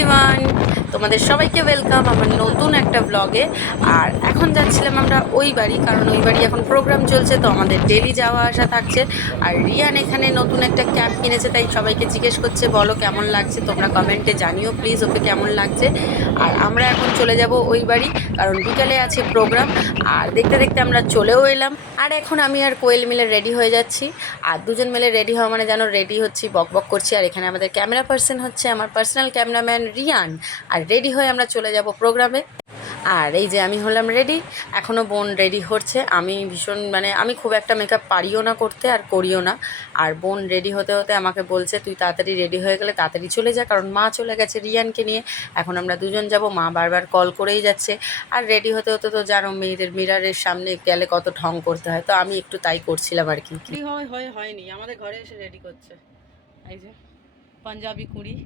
Everyone, তোমাদের সবাইকে welcome আমার নতুন একটা ব্লগে। আর এখন যাচ্ছিলাম আমরা ওই বাড়ি, কারণ ওই বাড়ি এখন প্রোগ্রাম চলছে, তো আমাদের ডেলি যাওয়া আসা থাকছে। আর রিয়ান এখানে নতুন একটা ক্যাপ কিনেছে, তাই সবাইকে জিজ্ঞেস করছে বলো কেমন লাগছে, তোমরা কমেন্টে জানিও প্লিজ ওকে কেমন লাগছে। আর আমরা এখন চলে যাব ওই বাড়ি, কারণ বিকালে আছে প্রোগ্রাম। আর দেখতে দেখতে আমরা চলেও এলাম। আর এখন আমি আর কোয়েল মিলে রেডি হয়ে যাচ্ছি। আর দুজন মিলে রেডি হওয়া মানে যেন রেডি হচ্ছি, বক বক করছি। আর এখানে আমাদের ক্যামেরা পার্সন হচ্ছে আমার পার্সোনাল ক্যামেরাম্যান রিয়ান। আর রেডি হয়ে আমরা চলে যাব প্রোগ্রামে। আর এই যে আমি হলাম রেডি, এখনও বোন রেডি হচ্ছে। আমি ভীষণ আমি খুব একটা মেকআপ পারিও না করতে আর করিও না। আর বোন রেডি হতে হতে আমাকে বলছে তুই তাড়াতাড়ি রেডি হয়ে গেলে তাড়াতাড়ি চলে যা, কারণ মা চলে গেছে রিয়ানকে নিয়ে। এখন আমরা দুজন যাব, মা বারবার কল করেই যাচ্ছে। আর রেডি হতে হতে তো জানো মেয়েদের মিরারের সামনে গেলে কত ঢং করতে হয়, তো আমি একটু তাই করছিলাম আর কি। হয়নি, আমাদের ঘরে এসে রেডি করছে। এই যে পাঞ্জাবি কুড়ি,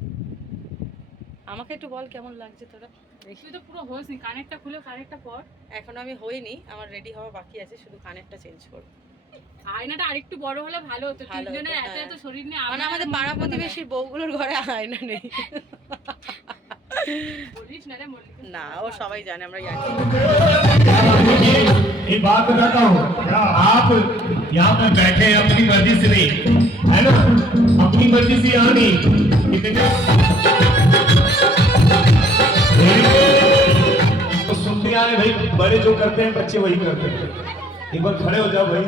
আমাকে একটু বল কেমন লাগছে তোরা। তুই তো পুরো হইসনি, কানেরটা খুলে কানেরটা পর। এখন আমি হইনি, আমার রেডি হওয়া বাকি আছে, শুধু কানেরটা চেঞ্জ করব। আয়নাটা আরেকটু বড় হলে ভালো হতো, তিনজনের এত এত শরীর নিয়ে। মানে আমাদের পাড়া প্রতিবেশীর বউগুলোর ঘরে আয়না নেই। বলিস না রে, বলিস না, ও সবাই জানে, আমরা জানি। एक बात बताता हूँ, आप यहाँ पर बैठे हैं अपनी मर्जी से नहीं, है ना? अपनी मर्जी से यहाँ नहीं। तो सुनते आ रहे भाई, बड़े जो करते हैं बच्चे वही करते हैं। एक बार खड़े हो जाओ भाई।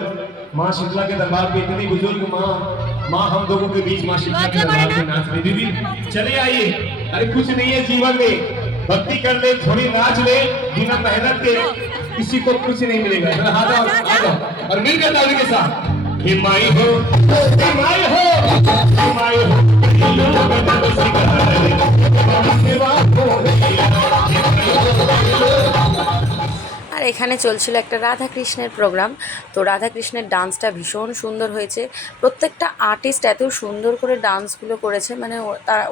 माँ शीतला के दरबार पे इतनी बुजुर्ग माँ हम लोगों के बीच माँ शीतला के दरबार पे नाच रही। दीदी चले आइए। अरे कुछ नहीं है जीवन में, भक्ति कर ले, थोड़ी नाच ले, बिना मेहनत के किसी को कुछ नहीं मिलेगा। आ जाओ और मिलकर ताली के साथ हे माई हो, हे माई हो, हे माई हो, আর এখানে চলছিল একটা রাধা কৃষ্ণের প্রোগ্রাম। তো রাধা কৃষ্ণের ডান্সটা ভীষণ সুন্দর হয়েছে। প্রত্যেকটা আর্টিস্ট এত সুন্দর করে ডান্সগুলো করেছে,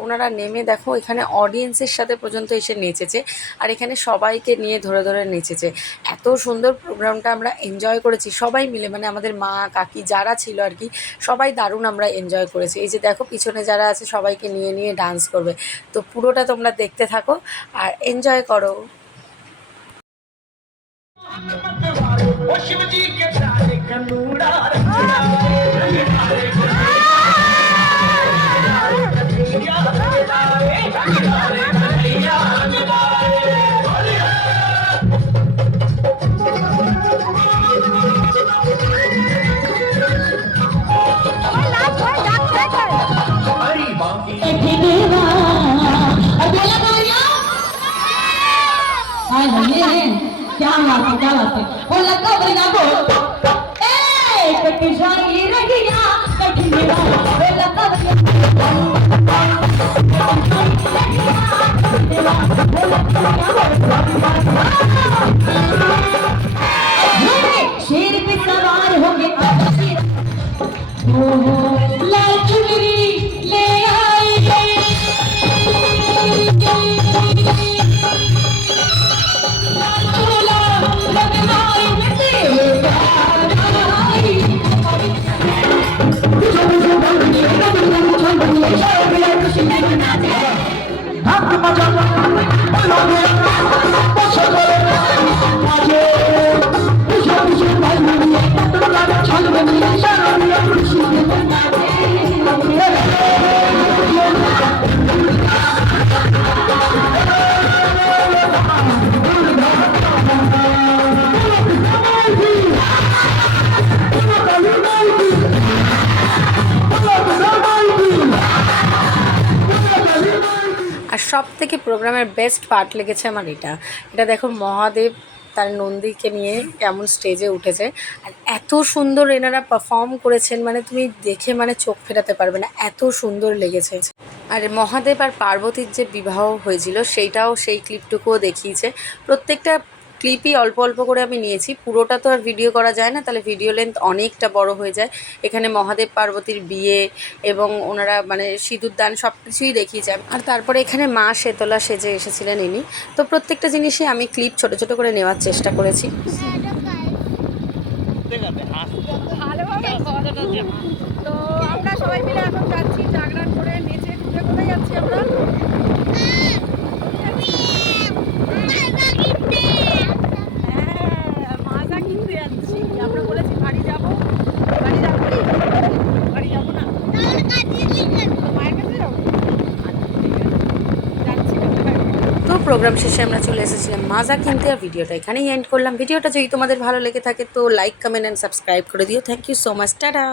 ওনারা নেমে দেখো এখানে অডিয়েন্সের সাথে পর্যন্ত এসে নেচেছে। আর এখানে সবাইকে নিয়ে ধরে ধরে নেচেছে। এত সুন্দর প্রোগ্রামটা আমরা এনজয় করেছি সবাই মিলে, আমাদের মা কাকি যারা ছিল আর কি, সবাই দারুণ আমরা এনজয় করেছি। এই যে দেখো পিছনে যারা আছে সবাইকে নিয়ে নিয়ে ডান্স করবে। তো পুরোটা তোমরা দেখতে থাকো আর এনজয় করো। ओ शिव जी के प्यारे कनूड़ा क्या बात है, क्या बात है। वो लगा बना बोल ए कटी जाई रहिया कठिया वो लगा शेर पे सवार हो गए लाल चुनरी ले आई আর সব থেকে প্রোগ্রামের বেস্ট পার্ট লেগেছে আমার এটা দেখো মহাদেব তার নন্দীকে নিয়ে কেমন স্টেজে উঠেছে। আর এত সুন্দর এনারা পারফর্ম করেছেন, তুমি দেখে চোখ ফেরাতে পারবে না, এত সুন্দর লেগেছে। আর মহাদেব আর পার্বতীর যে বিবাহ হয়েছিল সেইটাও, সেই ক্লিপটুকুও দেখিয়েছে। প্রত্যেকটা ক্লিপই অল্প অল্প করে আমি নিয়েছি, পুরোটা তো আর ভিডিও করা যায় না, তাহলে ভিডিও লেন্থ অনেকটা বড় হয়ে যায়। এখানে মহাদেব পার্বতীর বিয়ে এবং ওনারা সিঁদুরদান সব কিছুই দেখিয়েছে। আর তারপরে এখানে মা শেতলা সেজে এসেছিলেন ইনি। তো প্রত্যেকটা জিনিসই আমি ক্লিপ ছোট ছোট করে নেওয়ার চেষ্টা করেছি। তো আমরা সবাই মিলে এখন যাচ্ছি জাগরণ করে, নেচে ঘুরে কোথায় যাচ্ছি আমরা? ঘুরতে যাচ্ছি। আমরা বলেছি বাড়ি যাবো বাড়ি যাবো বাড়ি যাবো না মায়ের কাছে যাবো যাচ্ছি তো প্রোগ্রাম শেষে আমরা চলে এসেছিলাম মাজা কিনতে, আর ভিডিওটা এখানেই এন্ড করলাম। ভিডিওটা যদি তোমাদের ভালো লেগে থাকে তো লাইক কমেন্ট অ্যান্ড সাবস্ক্রাইব করে দিও। Thank you so much, tata.